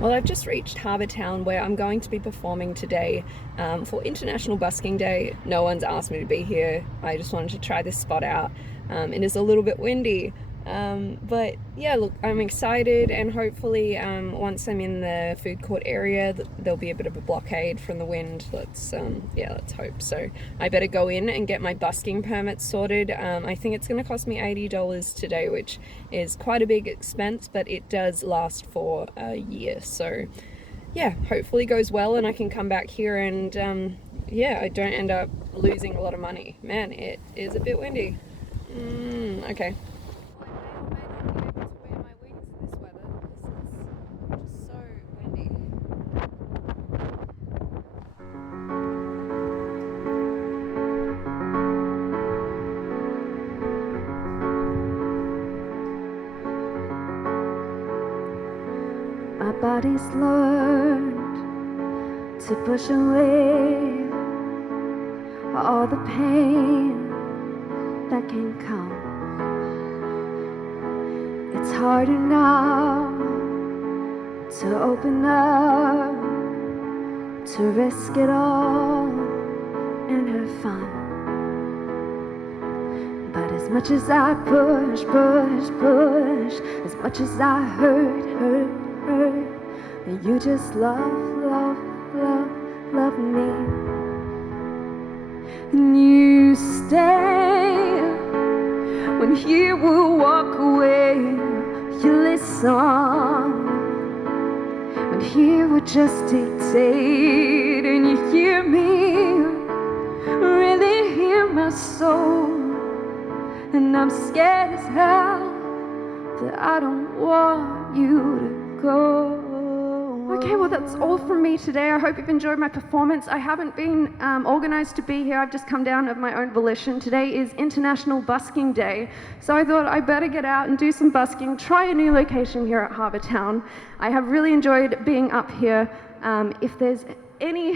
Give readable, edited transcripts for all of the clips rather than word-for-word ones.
Well, I've just reached Harbour Town where I'm going to be performing today for International Busking Day. No one's asked me to be here. I just wanted to try this spot out. It is a little bit windy, but yeah, look, I'm excited, and hopefully once I'm in the food court area, there'll be a bit of a blockade from the wind. Let's hope. So I better go in and get my busking permit sorted. I think it's going to cost me $80 today, which is quite a big expense, but it does last for a year. So yeah, hopefully goes well and I can come back here and I don't end up losing a lot of money. Man, it is a bit windy. Okay. My body's learned to push away all the pain that can come. It's harder now to open up, to risk it all and have fun. But as much as I push, as much as I hurt, you just love me. And you stay when he will walk away. You listen when he will just dictate, and you hear me, really hear my soul. And I'm scared as hell that I don't want you to go. Okay, well that's all from me today. I hope you've enjoyed my performance. I haven't been organised to be here. I've just come down of my own volition. Today is International Busking Day, so I thought I better get out and do some busking, try a new location here at Harbour Town. I have really enjoyed being up here. If there's any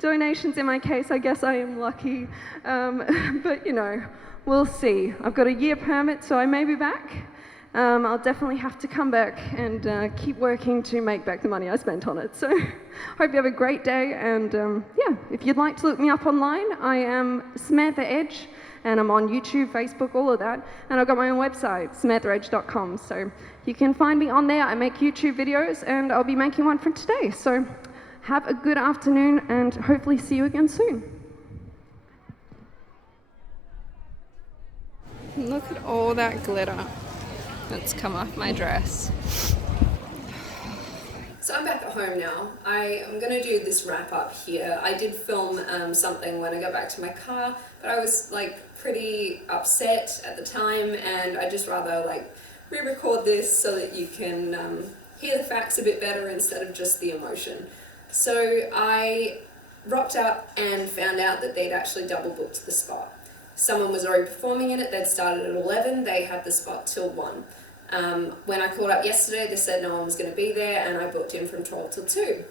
donations in my case, I guess I am lucky, but you know, we'll see. I've got a year permit, so I may be back. I'll definitely have to come back and keep working to make back the money I spent on it. So hope you have a great day, and if you'd like to look me up online, I am Samantha Edge, and I'm on YouTube, Facebook, all of that, and I've got my own website, samanthaedge.com, so you can find me on there. I make YouTube videos, and I'll be making one from today. So have a good afternoon, and hopefully see you again soon. Look at all that glitter that's come off my dress. So I'm back at home now. I am going to do this wrap up here. I did film something when I got back to my car, but I was like pretty upset at the time, and I just rather like re-record this so that you can hear the facts a bit better instead of just the emotion. So I rocked up and found out that they'd actually double booked the spot. Someone was already performing in it. They'd started at 11, they had the spot till 1. When I called up yesterday, they said no one was going to be there, and I booked in from 12 till 2.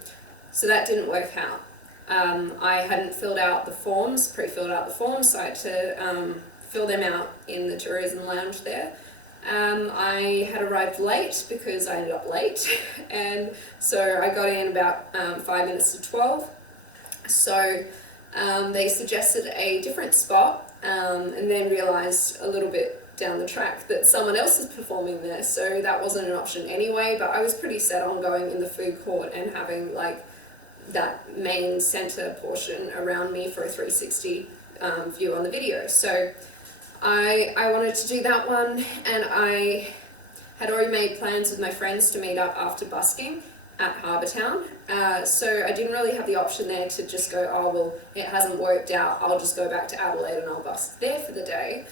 So that didn't work out. I hadn't pre-filled out the forms, so I had to fill them out in the tourism lounge there. I had arrived late because I ended up late, and so I got in about 5 minutes to 12. So they suggested a different spot, and then realised a little bit down the track that someone else is performing there, so that wasn't an option anyway. But I was pretty set on going in the food court and having like that main center portion around me for a 360 view on the video. So I wanted to do that one, and I had already made plans with my friends to meet up after busking at Harbour Town, so I didn't really have the option there to just go, oh well, it hasn't worked out, I'll just go back to Adelaide and I'll busk there for the day.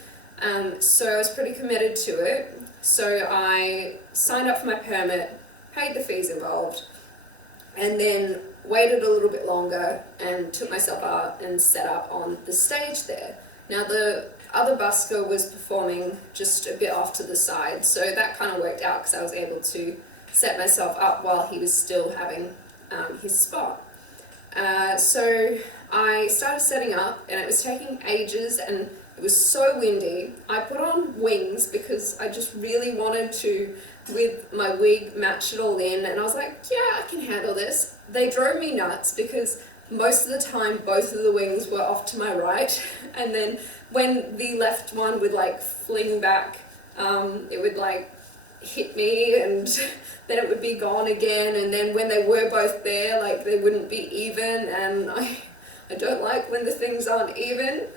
So I was pretty committed to it, so I signed up for my permit, paid the fees involved, and then waited a little bit longer and took myself out and set up on the stage there. Now the other busker was performing just a bit off to the side, so that kind of worked out because I was able to set myself up while he was still having his spot. So I started setting up, and it was taking ages, and it was so windy. I put on wings because I just really wanted to with my wig, matched it all in, and I was like, yeah, I can handle this. They drove me nuts because most of the time both of the wings were off to my right, and then when the left one would like fling back, it would like hit me, and then it would be gone again, and then when they were both there, like they wouldn't be even, and I don't like when the things aren't even.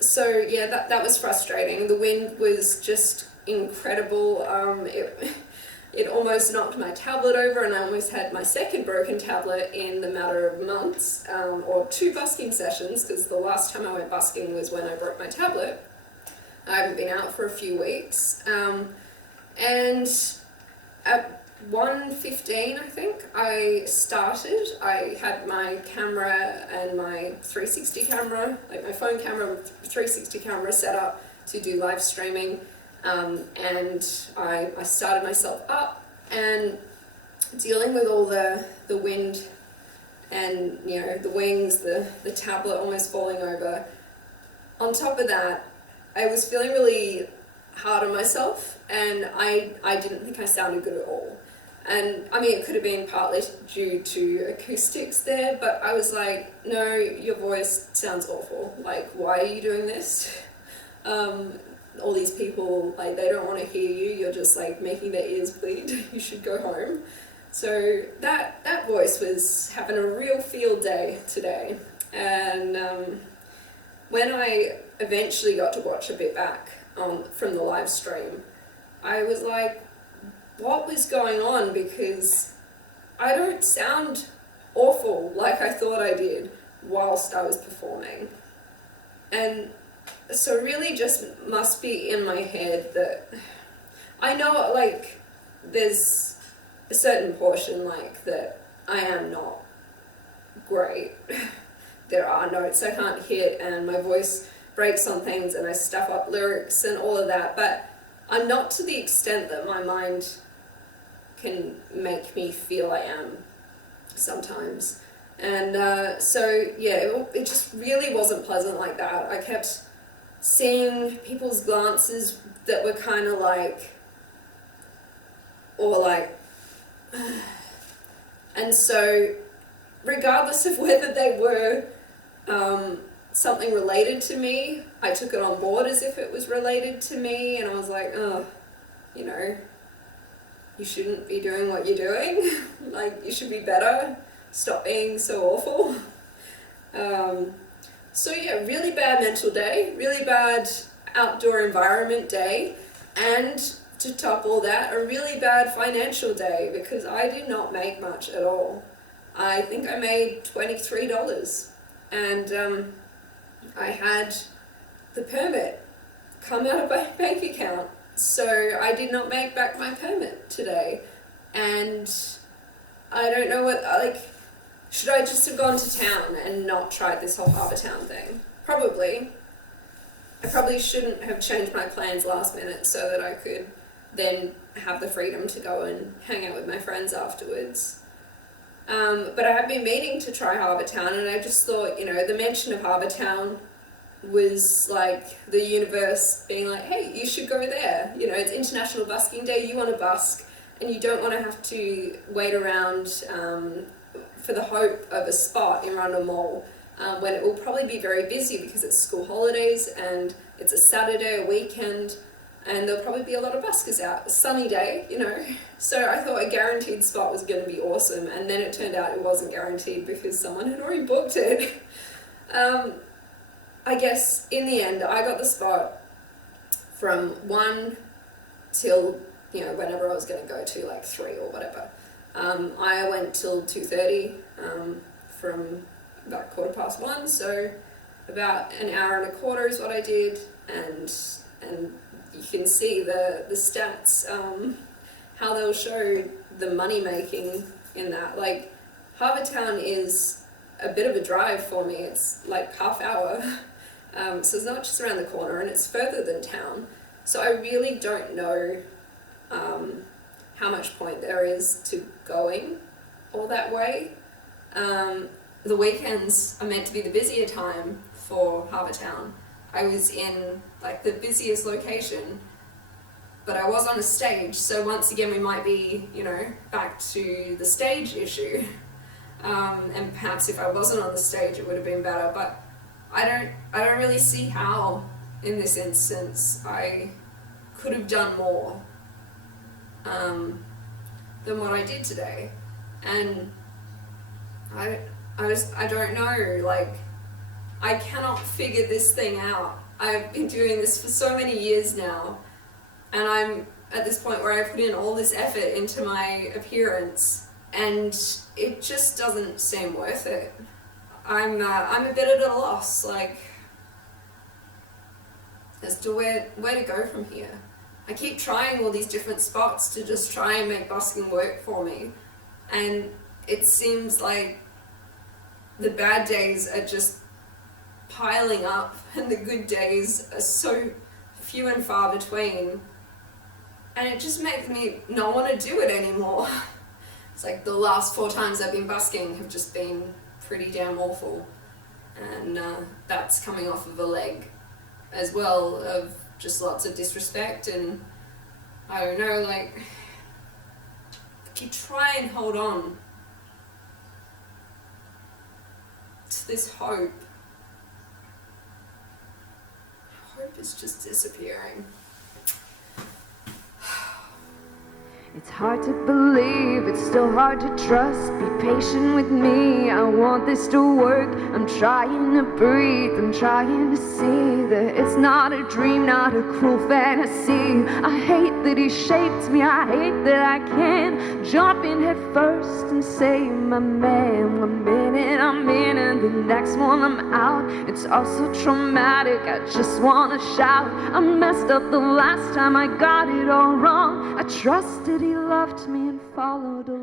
So yeah, that was frustrating. The wind was just incredible. It almost knocked my tablet over, and I almost had my second broken tablet in the matter of months, or 2 busking sessions, because the last time I went busking was when I broke my tablet. I haven't been out for a few weeks. And at 1:15, I think, I had my camera and my 360 camera, like my phone camera, 360 camera set up to do live streaming. And I started myself up, and dealing with all the wind and, you know, the wings, the tablet almost falling over. On top of that, I was feeling really hard on myself, and I didn't think I sounded good at all. And I mean, it could have been partly due to acoustics there, but I was like, no, your voice sounds awful. Like, why are you doing this? All these people, like, they don't want to hear you. You're just like making their ears bleed. You should go home. So that voice was having a real field day today. And when I eventually got to watch a bit back from the live stream, I was like, what was going on? Because I don't sound awful like I thought I did whilst I was performing. And so really just must be in my head that I know, like, there's a certain portion, like, that I am not great. There are notes I can't hit, and my voice breaks on things, and I stuff up lyrics and all of that, but I'm not to the extent that my mind can make me feel I am sometimes. And so yeah, it just really wasn't pleasant like that. I kept seeing people's glances that were kind of like, or like, and so regardless of whether they were something related to me, I took it on board as if it was related to me, and I was like, oh, you know, you shouldn't be doing what you're doing. Like, you should be better. Stop being so awful. So yeah, really bad mental day, really bad outdoor environment day, and to top all that, a really bad financial day, because I did not make much at all. I think I made $23, and I had the permit come out of my bank account, so I did not make back my permit today. And I don't know what, like, should I just have gone to town and not tried this whole Harbour Town thing? Probably. I probably shouldn't have changed my plans last minute so that I could then have the freedom to go and hang out with my friends afterwards. But I have been meaning to try Harbour Town, and I just thought, you know, the mention of Harbour Town was like the universe being like, hey, you should go there. You know, it's International Busking Day, you want to busk, and you don't want to have to wait around for the hope of a spot in Rundle Mall, when it will probably be very busy because it's school holidays and it's a Saturday, a weekend, and there'll probably be a lot of buskers out. A sunny day, you know. So I thought a guaranteed spot was going to be awesome, and then it turned out it wasn't guaranteed because someone had already booked it. I guess in the end I got the spot from 1 till, you know, whenever I was going to go to, like 3 or whatever. I went till 2:30, from about 1:15, so about an hour and a quarter is what I did, and you can see the stats, how they'll show the money making in that. Like, Harbour Town is a bit of a drive for me. It's like half hour, so it's not just around the corner, and it's further than town, so I really don't know how much point there is to going all that way. The weekends are meant to be the busier time for Harbour Town. I was in like the busiest location but I was on a stage, so once again we might be, you know, back to the stage issue. And perhaps if I wasn't on the stage it would have been better, but I don't really see how in this instance I could have done more than what I did today. And I don't know, like, I cannot figure this thing out. I've been doing this for so many years now, and I'm at this point where I put in all this effort into my appearance, and it just doesn't seem worth it. I'm a bit at a loss, like, as to where to go from here. I keep trying all these different spots to just try and make busking work for me, and it seems like the bad days are just piling up and the good days are so few and far between, and it just makes me not want to do it anymore. It's like the last 4 times I've been busking have just been pretty damn awful, and that's coming off of a leg as well, of just lots of disrespect. And I don't know, like, if you try and hold on to this hope is just disappearing. It's hard to believe, it's still hard to trust. Be patient with me, I want this to work. I'm trying to breathe, I'm trying to see that it's not a dream, not a cruel fantasy. I hate that he shaped me, I hate that I can't jump in head first and save my man. 1 minute I'm in and the next one I'm out. It's all so traumatic, I just wanna shout. I messed up the last time, I got it all wrong. I trusted he loved me and followed along.